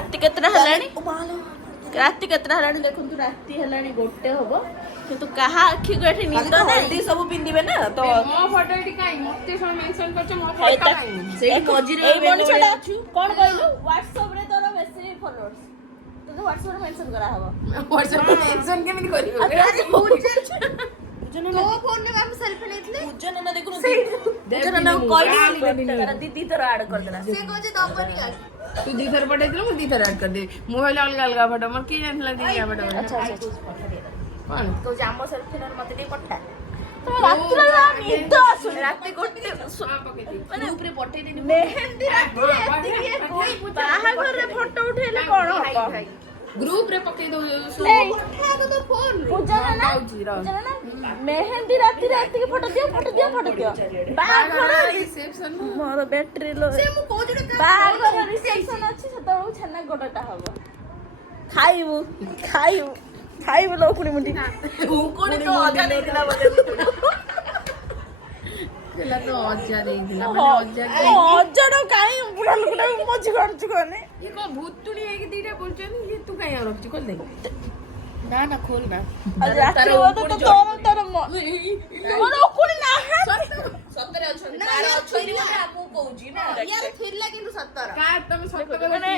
ରାତି କେତେଟା ହେଲାଣି ଦେଖନ୍ତୁ ରାତି ହେଲାଣି 1 ହବ କିନ୍ତୁ କାହା ଆଖିକୁ ଏଠି ନିଦ ନାହିଁ ସବୁ ପିନ୍ଧିବେ ନା ତ ମୋ ଫଟୋ ଏଠି କାଇଁ ମତେ ସବୁ ମେନସନ କରିଛ ମୋ ଫଟୋ କାଇଁ ସେଇଠି ମଝିରେ ଏଇ ମଣିଷଟା କଣ କହିଲୁ WhatsApp ରେ ତୋର ବେଶୀ ଫଲୋଅର୍ସ ତତେ WhatsApp ରେ ମେନସନ କରାହବ WhatsApp ରେ ମେନସନ କେମିତି କରିବ ତୋ ଫୋନରେ ଆମେ ସେଲ୍ଫି ନେଇଥିଲେ ପୂଜା ନନା ଦେଖୁନ ପୂଜା ନନା କହିଲି ତାର ଦିଦି ତୋର ଆଡ କରିଦେଲା ସେ କହୁଛି ଦବନି ଆଡ ତୁ ଦି ଥର ପଠେଇଥିଲୁ ମୁଁ ଦି ଥର ଆଡ କରିଦେବି ମୁଁ କହିଲି ଅଲଗା ଅଲଗା ଫଟୋ ମୋର କିଏ ଜାଣିଥିଲା ଦି ଫଟୋ କଣ କହୁଛି ଆମ ସେଲ୍ଫି ନନା ମତେ ଟିକେ ପଠା ରାତିରେ ନିଦ ଆସୁନି ରାତି 1 ମାନେ ଉପରେ ପଠେଇଦେନି ମେହେନ୍ଦି ରାତିରେ ଏତିକି ବାହାଘରରେ ଫଟୋ ଉଠେଇଲେ କଣ ହବ ଗ୍ରୁପ ରେ ପକେଇ ଦଉ ମେହେନ୍ଦି ରାତିରେ ଏତିକି ଫଟୋ ଦିଅ ବାହାଘର ରିସେପସନ ମୋର ବ୍ୟାଟେରୀ लो ବାହାଘର ରିସେପସନ ଅଛି ସେତେବେଳକୁ ଛେନା ଗୋଟଟା ହବ ଖାଇବୁ ଲୋକୁଣି ମୁଣ୍ଡି ଉକୁଣି ତ ଅଜା ଦେଇଥିଲା ବୋଧେ ହେଲା ତ ଅଜା ଦେଇଥିଲା ଅଜଣ କାଇଁ ବୁଢା ଲୋକଟା ମଝି କାଢୁଛୁ କହନି ଇଏ କଣ ଭୁତୁଣି ହେଇକି ଦିଟା ବୋଲୁଛନ୍ତି ଇଏ ତୁ କାଇଁ ଆଉ ରଖିଛୁ ଖୋଲ ଦେ ନା ଖୋଲ ନା ରାତିରେ ବୋଧେ ତୋର ମୋର ଉକୁଣି ନାହିଁ ସତରେ ଅଛନ୍ତି ତାର ଅଛନ୍ତି ଗୋଟେ ଆମକୁ କହୁଛି ନା ୟାର ଥିଲା କିନ୍ତୁ ସତର କା ତମେ ସତ କଥା ମାନେ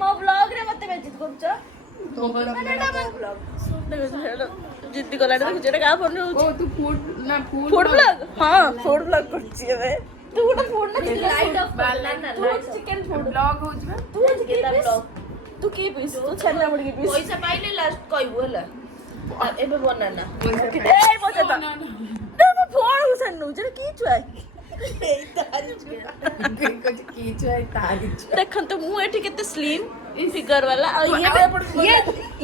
ମୋ ବ୍ଲଗରେ ମତେ ବେଜିତ କରୁଛ ଜିଦ୍ଦି କଲାଣି ଦେଖୁଛି ଏଟା କାହା ଫୋନରେ ହଉଛି ଓ ତୁ ଫୁଡ ଫୁଡ ବ୍ଲଗ ହଁ ଫୁଡ ବ୍ଲଗ କରୁଛି ଏବେ ତୁ ଗୋଟେ ଫୁଡ ନା ଚିକେନ ଫୁଡ ବ୍ଲଗ ହଉଛି ବା ତୁ କି ପିସ୍ ତୁ ଛେନା ମୁଡିକି ପିସ୍ ପଇସା ପାଇଲେ ଲାଷ୍ଟ କହିବୁ ହେଲା ଏବେ ବନାନା ଏଇ ମତେ ତ ମୋ ଫୋନ କୁ ଛାଡି ନଉଛି ଏଟା କି ଚୁଆ ଦେଖନ୍ତୁ ମୁଁ ଏଠି କେତେ ସ୍ଲିମ୍ फिगर वाला और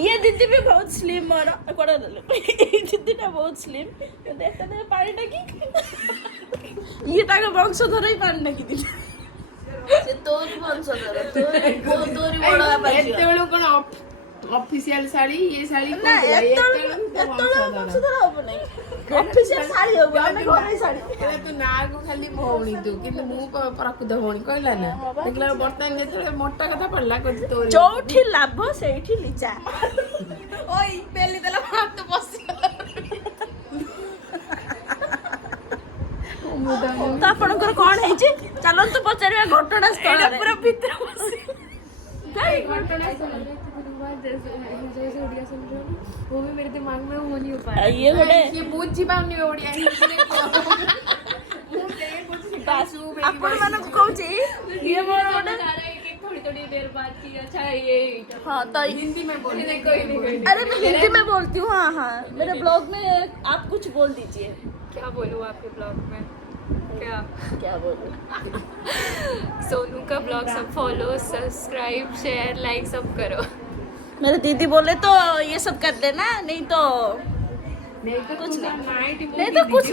ये दीदी भी बहुत स्लिम मोर कोड़ा ये दीदी ना बहुत स्लिम देखते दे पानी टाकी ये टाका वंशधर ही पानी टाकी दी से तोरी वंशधर तोरी बड़ा बाजी एते बेलो कोन ऑफिशियल साड़ी ये साड़ी ना वंशधर हो नहीं ऑफिशियल साड़ी हो ଆମେ ଘରେ साड़ी ଏଟା ତୁ ନା କୁ ଖାଲି ଭଉଣୀ ତୁ କିନ୍ତୁ ମୁଁ ପ୍ରକୃତ ଭଉଣୀ କହିଲା ନା ଦେଖିଲା ବର୍ତ୍ତମାନ ଯେତେବେଳେ ମୋଟା କଥା ପଡିଲା କହୁଛି ତୋରି ଯୋଉଠି ଲାଭ ସେଇଠି ଲିଚା ଓଇ ବେଲି ଦେଲା ହାତ ବସିଗଲା ତ ଆପଣଙ୍କର କଣ ହେଇଛି ଚାଲନ୍ତୁ ପଚାରିବା ଘଟଣା ସ୍ଥଳରେ ପୁରା ଭିତରେ ବସି घटना वो भी मेरे दिमाग में हो नहीं पाया ये बड़े ये बुझी पाउनी ओडिया ଆପଣ ମାନଙ୍କୁ କହୁଛି ଇଏ ମୋର ଗୋଟେ थोड़ी थोड़ी देर बाद की अच्छा ये हाँ तो हिंदी में बोल अरे मैं हिंदी में बोलती हूँ हाँ मेरे ब्लॉग में आप कुछ बोल दीजिए क्या बोलूँ आपके ब्लॉग में क्या बोलूँ सोनू का ब्लॉग सब फॉलो सब्सक्राइब शेयर लाइक सब करो मेरे दीदी बोले तो ये सब कर देना नहीं तो कुछ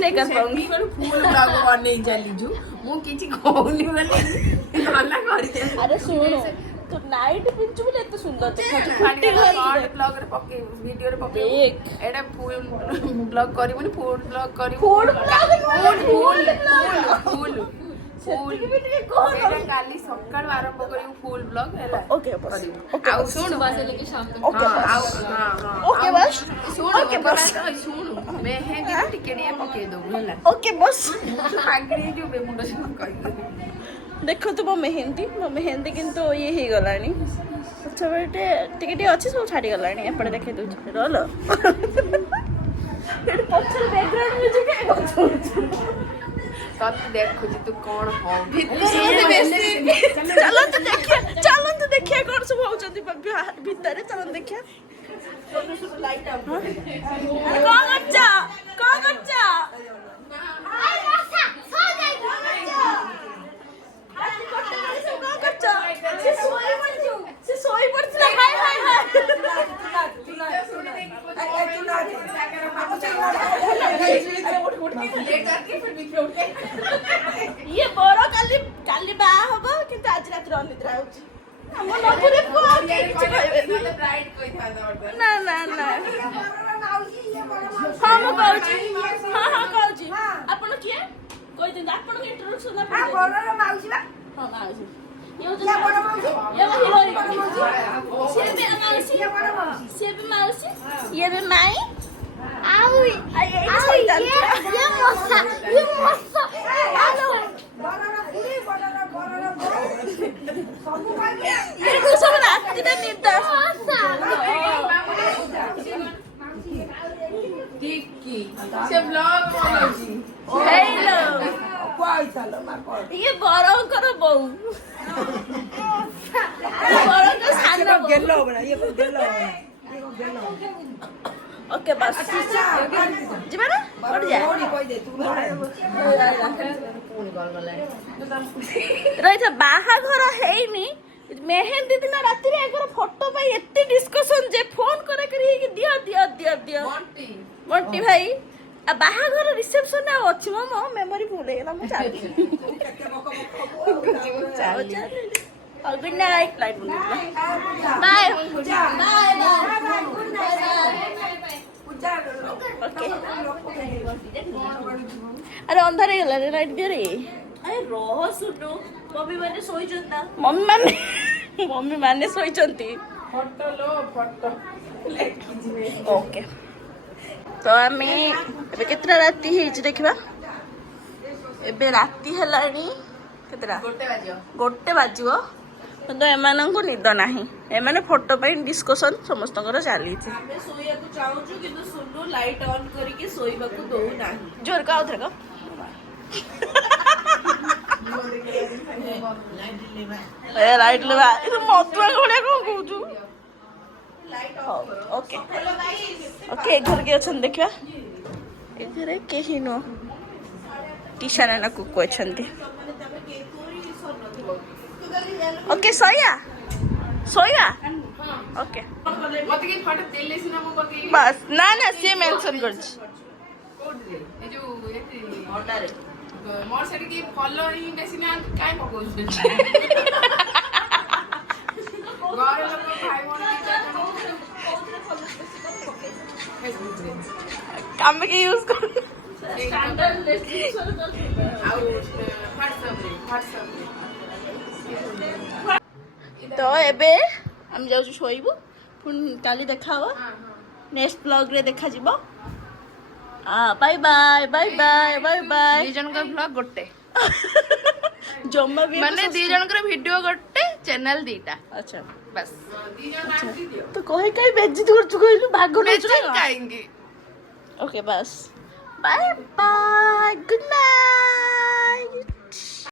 नहीं कर पाऊंगी फूल ब्लॉग बनै चली जू मु किछि कहउनी बोले गला करि दे अरे सुनो तो नाइट पिंचू बोले एते सुंदर देखा फाटी शॉर्ट ब्लॉग रे पके वीडियो रे पके एडा फुल ब्लॉग करिबनी फूड ब्लॉग करिबो फूड ब्लॉग फूल एडा काली सकाळ आरंभ करिबो फूल ब्लॉग हैला ओके बस आ सुन सुबह से लेके शाम तक ओके बस हां ओके बस सुन ओके बस सुन मेहंदी टिके दिए पके दो हैला ओके बस आगरी जो बे मुंडा से कहि देखो तो वो मेहंदी किंतु ये ही गलानी अच्छा बेटे टिके अच्छे सब छाड़ी गलानी एपड़े देखे दो रोल एट पछर बैकग्राउंड म्यूजिक है सब देखो जी तू कौन हो चलो तो देखिए कौन सब होचंती भीतर चलो देखिए लाइट आउट कौन अच्छा आई मासा सो जाई कौन अच्छा आती कोटे वाली सब कौन अच्छा से सोई पड़ती हाय ये बड़ो काली बा हबो किंतु आज रात अनिद्रा होची हम नपुरे को किछ कहबे ना हां म कहूची हां कहूची आपण किए कोइ କହିଛନ୍ତି ଆପଣଙ୍କ ଇଣ୍ଟ୍ରୋଡକ୍ସନ ଆ ବଡର ମାଉସୀ ବା ହଁ ମାଉସୀ କିଏ ବଡ ମାଉସୀ ଇଏ ମୋ ହିରୋଇନ ବଡ ମାଉସୀ ସିଏ ବି ମାଉସୀ କିଏ ବଡ ମାଉସୀ ସିଏ ବି ମାଉସୀ ଇଏ ବି ମାଇଁ ଆଉ ଏଇଠି ଶୋଇଥାନ୍ତି ଇଏ ମଶା ବଡର କୁଡି ବଡର ବୋଉ ସବୁ ଖାଇବେ ଇଏକୁ ସବୁ ରାତିରେ ନିଦ ଟିକି ସେ ବ୍ଲଗ ବନଉଛି ହେଇଲୋ କହିଥାଲ ମା କହ ଇଏ ବରଙ୍କର ବୋଉ ବରଙ୍କ ସାନ ବୋଉ ଗେଲ ହବ ନା ଇଏ ଗେଲ ଓକେ ବାସ୍ ଯିବା ନା କୋଉଠି ଯା କହିଦେ ତୁ ରହିଥା ବାହାଘର ହେଇନି ମେହେନ୍ଦି ଦିନ ରାତିରେ ଏଙ୍କର ଫଟୋ ପାଇଁ ଏତେ ଡିସ୍କସନ ଯେ ଫୋନ କରି ହେଇକି ଦିଅ ଦିଅ ଦିଅ ଦିଅ ବଣ୍ଟି ଭାଇ ଆଉ ବାହାଘର ରିସେପସନ ଆଉ ଅଛି ମୋ ମେମୋରି ଭୁଲ ହେଇଗଲା ମୁଁ ଚାଲିଲି good night light bye okay ଆରେ ଅନ୍ଧାର ହେଇଗଲା ରେ ଲାଇଟ୍ ଦିଅ ରେ ଆରେ ରହ ସୁନୁ ମମ୍ମୀ ମାନେ ଶୋଇଛନ୍ତି ଫଟୋ लो ଫଟୋ ଓକେ ତ ଆମେ ଏବେ କେତେଟା ରାତି ହେଇଛି ଦେଖିବା ଏବେ ରାତି ହେଲାଣି କେତେଟା ଗୋଟେ ବାଜିବ କିନ୍ତୁ ଏମାନଙ୍କୁ ନିଦ ନାହିଁ ଏମାନେ ଫଟୋ ପାଇଁ ଡିସ୍କସନ୍ ସମସ୍ତଙ୍କର ଚାଲିଛି ଆମେ ଶୋଇବାକୁ ଚାହୁଁଛୁ କିନ୍ତୁ ସୁନୁ ଲାଇଟ୍ ଅନ୍ କରିକି ଶୋଇବାକୁ ଦଉନାହିଁ ଜୋର କା ଆଉଥରେ କା ଏ ଲାଇଟ୍ ଲେବା ଏ ମତୁଆ ଭଳିଆ କଣ କହୁଛୁ ଓକେ ଓକେ ଏ ଘରେ କିଏ ଅଛନ୍ତି ଦେଖିବା ଏ ଘରେ କେହି ନୁହଁ ଟିସାନା ନା କୁକୁ ଅଛନ୍ତି ଓକେ ଶୋଇବା ଓକେ ମତେ କି ଫଟୋ ଦେଲେ ସିନା ମୁଁ ପକେଇବି ବାସ୍ ନା ନା ସିଏ ମେନସନ୍ କରିଛି କୋଉଠିରେ ଏ ଯୋଉ ଅର୍ଡରରେ ମୋର ସେଠି କି ଫଲୋ ହିଁ ସିନା କାଇଁ ପକଉଛୁ ଘର ଲୋକ ଭାଇ ଭଉଣୀ ଫେସବୁକରେ ଆମେ କି ୟୁଜ କରୁ ଆଉ ହ୍ୱାଟ୍ସଆପରେ ତ ଏବେ ଆମେ ଯାଉଛୁ ଶୋଇବୁ ପୁଣି କାଲି ଦେଖା ହବ ନେକ୍ସଟ ବ୍ଲଗରେ ଦେଖାଯିବ ବାଇ ବାଇ ବାଇ ବାଇ ବାଇ ବାଇ ଦି ଜଣଙ୍କର ବ୍ଲଗ ଗୋଟେ ଜମା ବି ମାନେ ଦି ଜଣଙ୍କର ଭିଡିଓ ଗୋଟେ ଚ୍ୟାନେଲ ଦିଟା ଆଚ୍ଛା ବାସ୍ ତୁ କହି କାହିଁ ବେଜିତ କରୁଛୁ କହିଲୁ ଭାଗ ନେଉଛୁ ନା କାହିଁକି ଓକେ ବାସ୍ ବାଇ ବାଇ ଗୁଡ୍ ନାଇଟ୍